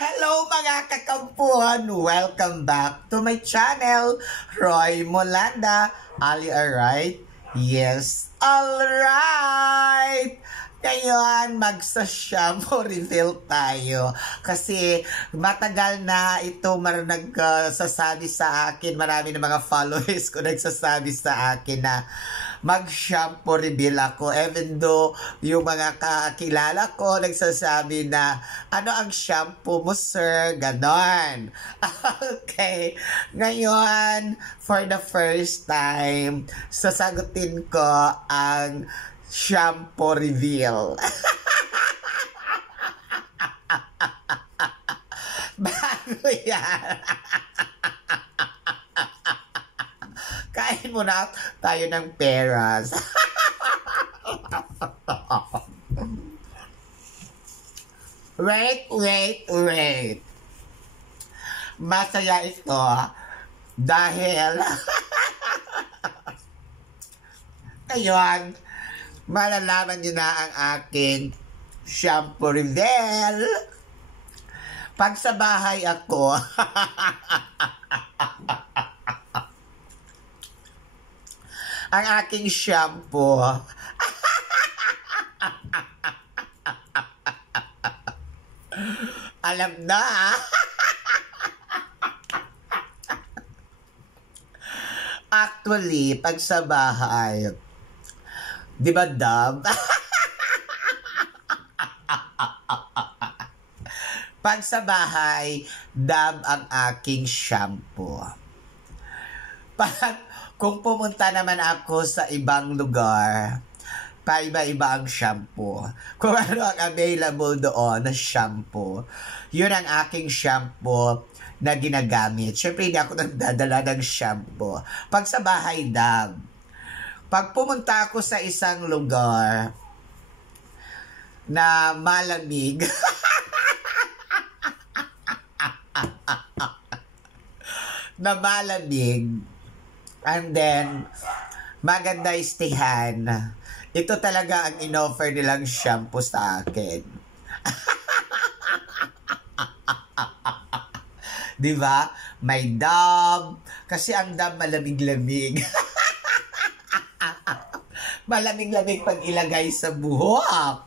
Hello mga kakampuhan! Welcome back to my channel, Roy Molanda. Are you alright? Yes, alright! Ngayon, magsa-shampoo reveal tayo. Kasi matagal na ito nagsasabi sa akin, marami na mga followers ko nagsasabi sa akin na mag-shampoo reveal ako. Even though yung mga kakilala ko nagsasabi na, ano ang shampoo mo, sir? Ganon. Okay. Ngayon, for the first time, sasagutin ko ang shampoo reveal. Bago yan. Kain muna tayo ng peras. Wait. Masaya ito dahil ngayon, malalaman nyo na ang aking shampoo reveal. Pag sa bahay ako, ang aking shampoo, alam na, actually, pag sa bahay, di ba, Dab? Pag sa bahay, Dab ang aking shampoo. Kung pumunta naman ako sa ibang lugar, paiba-iba ang shampoo. Kung ano ang available doon na shampoo, yun ang aking shampoo na ginagamit. Siyempre, hindi ako nagdadala ng shampoo. Pag sa bahay, Dab, pag pumunta ako sa isang lugar na malamig, and then, maganda istihan, ito talaga ang in-offer nilang shampoo sa akin. Diba? May Dove, kasi ang Dove malamig-lamig. Malamig-lamig pag ilagay sa buhok.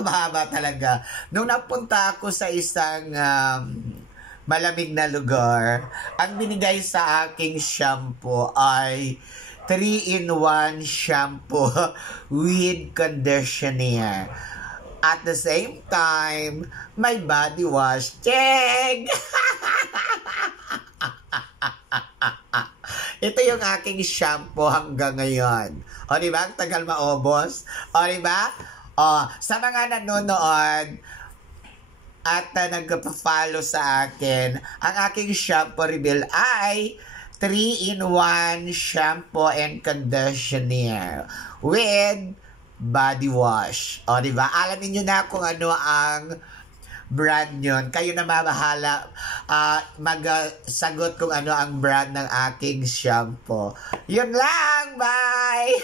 Mahaba talaga. Nung napunta ako sa isang malamig na lugar, ang binigay sa aking shampoo ay 3-in-1 shampoo with conditioner. At the same time, my body wash. Check! Ito yung aking shampoo hanggang ngayon. O, diba? Ang tagal maubos. O, diba? O, sa mga nanonood at nagpa-follow sa akin, ang aking shampoo reveal ay 3-in-1 shampoo and conditioner with body wash. O, diba? Alamin nyo na kung ano ang brand yun. Kayo na mabahala magsagot kung ano ang brand ng aking shampoo. Yun lang! Bye!